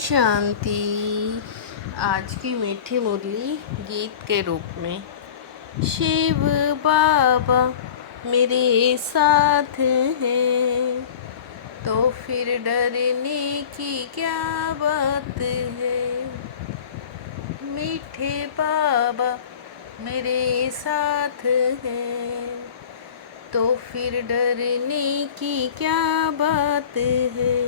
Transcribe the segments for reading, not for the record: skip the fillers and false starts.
शांति। आज की मीठी मुरली गीत के रूप में। शिव बाबा मेरे साथ हैं, तो फिर डरने की क्या बात है। मीठे बाबा मेरे साथ हैं, तो फिर डरने की क्या बात है।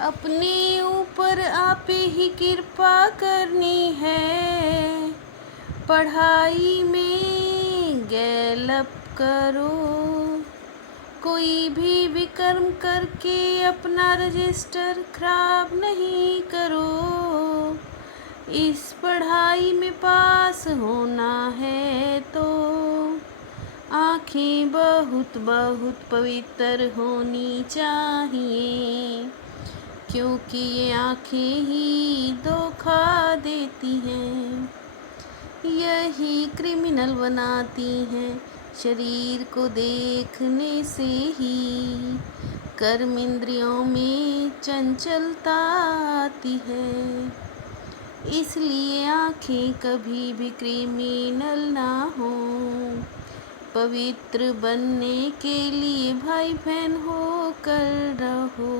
अपने ऊपर आप ही कृपा करनी है, पढ़ाई में गैलप करो। कोई भी विकर्म करके अपना रजिस्टर खराब नहीं करो। इस पढ़ाई में पास होना है तो आँखें बहुत बहुत पवित्र होनी चाहिए, क्योंकि ये आँखें ही धोखा देती हैं, यही क्रिमिनल बनाती हैं। शरीर को देखने से ही कर्म इंद्रियों में चंचलता आती है। इसलिए आँखें कभी भी क्रिमिनल ना हो। पवित्र बनने के लिए भाई बहन होकर रहो।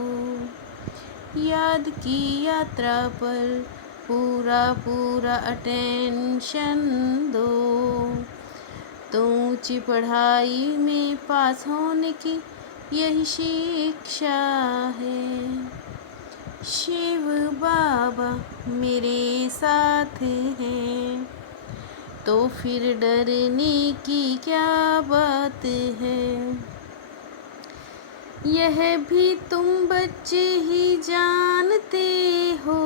याद की यात्रा पर पूरा अटेंशन दो, तो ऊंची पढ़ाई में पास होने की यही शिक्षा है। शिव बाबा मेरे साथ हैं, तो फिर डरने की क्या बात है। यह भी तुम बच्चे ही जानते हो,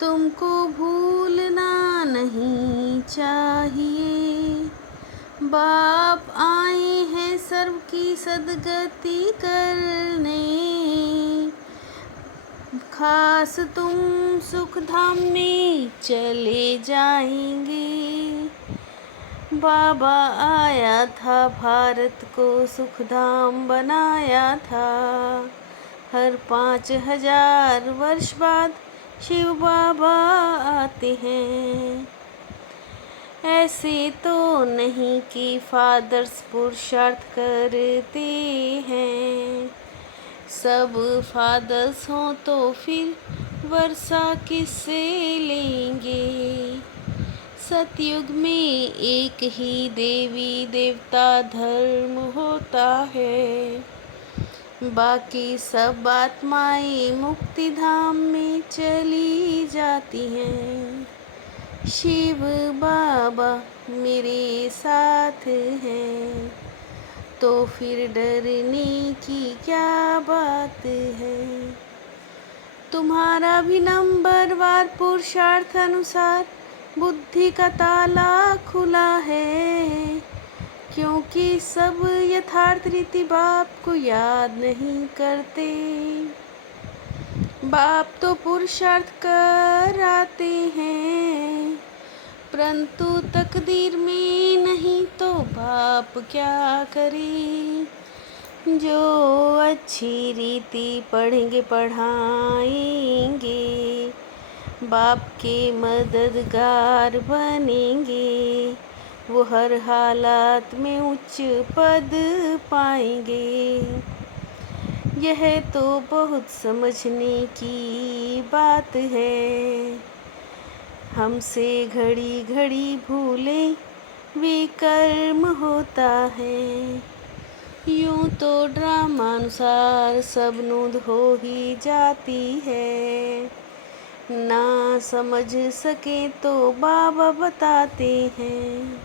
तुमको भूलना नहीं चाहिए। बाप आए हैं सर्व की सद्गति करने, खास तुम सुख धाम में चले जाएंगे। बाबा आया था, भारत को सुखधाम बनाया था। हर 5000 वर्ष बाद शिव बाबा आते हैं। ऐसे तो नहीं कि फादर्स पुरुषार्थ करते हैं। सब फादर्स हों तो फिर वर्षा किससे लेंगे। सतयुग में एक ही देवी देवता धर्म होता है, बाकी सब आत्माएं मुक्ति धाम में चली जाती हैं। शिव बाबा मेरे साथ हैं, तो फिर डरने की क्या बात है। तुम्हारा भी नंबरवार पुरुषार्थ अनुसार बुद्धि का ताला खुला है, क्योंकि सब यथार्थ रीति बाप को याद नहीं करते। बाप तो पुरुषार्थ कराते हैं, परंतु तकदीर में नहीं तो बाप क्या करे। जो अच्छी रीति पढ़ेंगे पढ़ाएंगे, बाप के मददगार बनेंगे। वो हर हालात में उच्च पद पाएंगे। यह तो बहुत समझने की बात है। हमसे घड़ी घड़ी भूले विकर्म होता है। यूं तो ड्रामानुसार सब नूंद हो ही जाती है। ना समझ सके तो बाबा बताते हैं।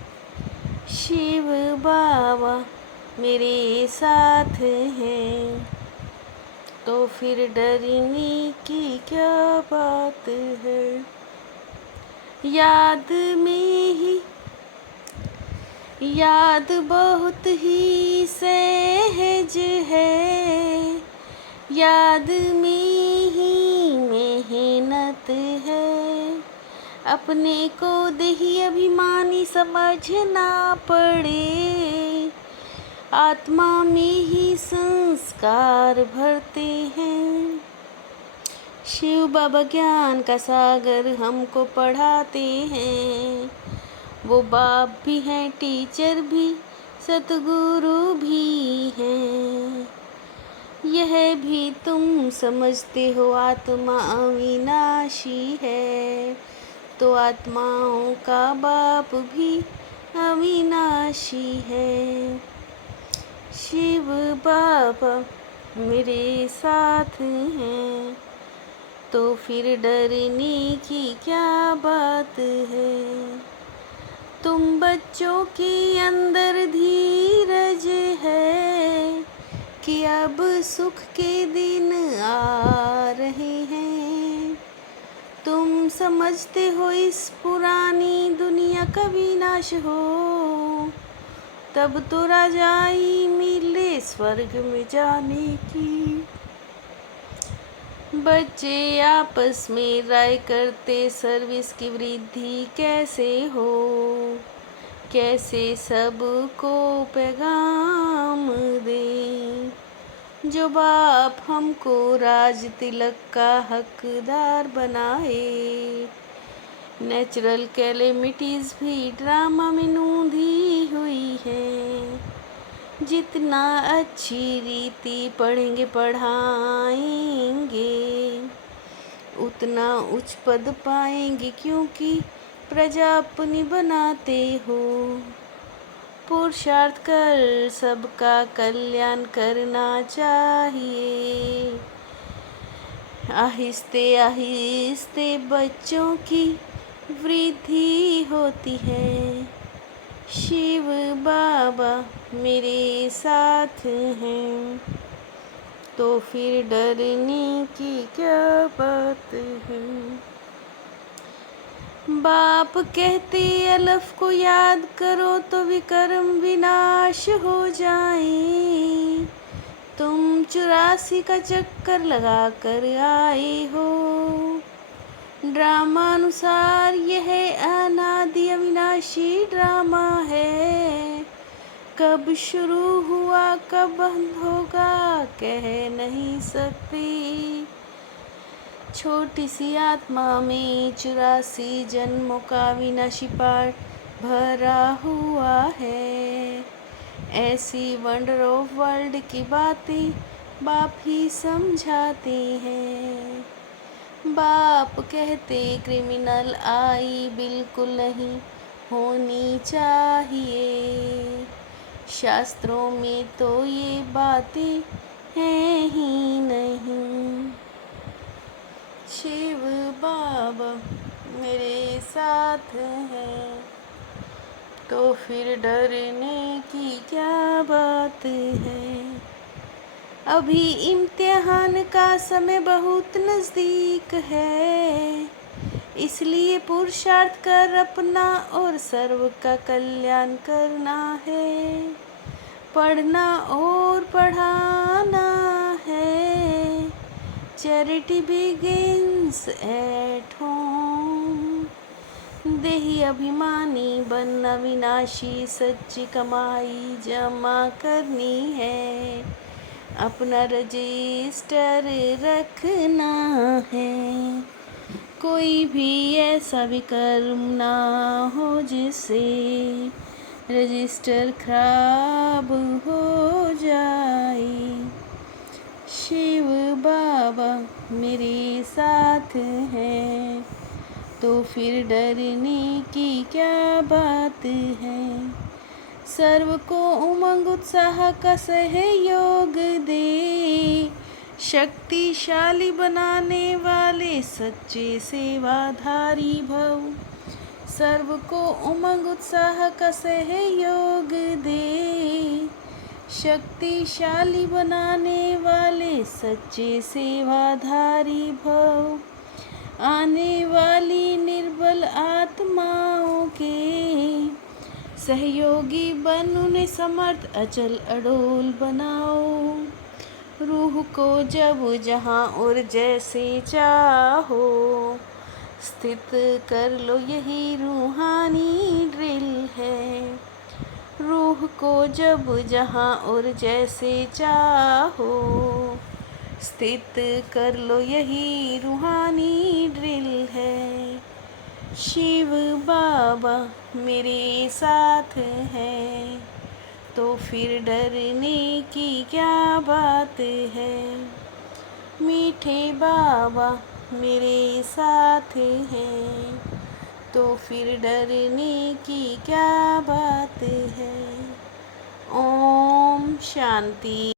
शिव बाबा मेरे साथ हैं, तो फिर डरने की क्या बात है। याद बहुत ही सहज है, याद में ही मेहनत है। अपने को देही अभिमानी समझना पड़े, आत्मा में ही संस्कार भरते हैं। शिव बाबा ज्ञान का सागर हमको पढ़ाते हैं। वो बाप भी हैं, टीचर भी, सतगुरु भी हैं। यह भी तुम समझते हो आत्मा अविनाशी है, तो आत्माओं का बाप भी अविनाशी है। शिव बाबा मेरे साथ हैं, तो फिर डरने की क्या बात है। तुम बच्चों के अंदर धीरज है कि अब सुख के दिन आ रहे हैं। तुम समझते हो इस पुरानी दुनिया का विनाश हो, तब तो राजाई मिले स्वर्ग में जाने की। बच्चे आपस में राय करते सर्विस की वृद्धि कैसे हो, कैसे सबको पैगाम दें। जो बाप हमको राज तिलक का हकदार बनाए, नेचुरल कैलेमिटीज़ भी ड्रामा में नूंधी हुई है। जितना अच्छी रीति पढ़ेंगे पढ़ाएंगे, उतना उच्च पद पाएंगे, क्योंकि प्रजा अपनी बनाते हो। पुरुषार्थ कर सबका कल्याण करना चाहिए। आहिस्ते आहिस्ते बच्चों की वृद्धि होती है। शिव बाबा मेरे साथ हैं, तो फिर डरने की क्या बात है। बाप कहते अलफ को याद करो तो विकर्म विनाश हो जाए। तुम 84 का चक्कर लगा कर आए हो। ड्रामा अनुसार यह अनादि अविनाशी ड्रामा है। कब शुरू हुआ कब बंद होगा कह नहीं सकते। छोटी सी आत्मा में 84 जन्मों का विनाशी पाठ भरा हुआ है। ऐसी वंडर ऑफ वर्ल्ड की बातें बाप ही समझाते हैं। बाप कहते क्रिमिनल आई बिल्कुल नहीं होनी चाहिए। शास्त्रों में तो ये बातें हैं ही नहीं। शिव बाबा मेरे साथ हैं, तो फिर डरने की क्या बात है। अभी इम्तिहान का समय बहुत नज़दीक है, इसलिए पुरुषार्थ कर अपना और सर्व का कल्याण करना है। पढ़ना और पढ़ाना है। Charity begins at home. देही अभिमानी बनना विनाशी, सच्ची कमाई जमा करनी है। अपना रजिस्टर रखना है। कोई भी ऐसा विकर्म ना हो जिससे रजिस्टर खराब हो जाए। शिव बाबा मेरे साथ हैं, तो फिर डरने की क्या बात है। सर्व को उमंग उत्साह का सहयोग दे। शक्तिशाली बनाने वाले सच्चे सेवाधारी भव। सर्व को उमंग उत्साह का सहयोग दे। शक्तिशाली बनाने वाले सच्चे सेवाधारी भव। आने वाली निर्बल आत्माओं के सहयोगी बन उन्हें समर्थ अचल अडोल बनाओ। रूह को जब जहाँ और जैसे चाहो स्थित कर लो, यही रूहानी ड्रिल है। रूह को जब जहाँ और जैसे चाहो स्थित कर लो, यही रूहानी ड्रिल है। शिव बाबा मेरे साथ है, तो फिर डरने की क्या बात है। मीठे बाबा मेरे साथ हैं, तो फिर डरने की क्या बात है। ओम शांति।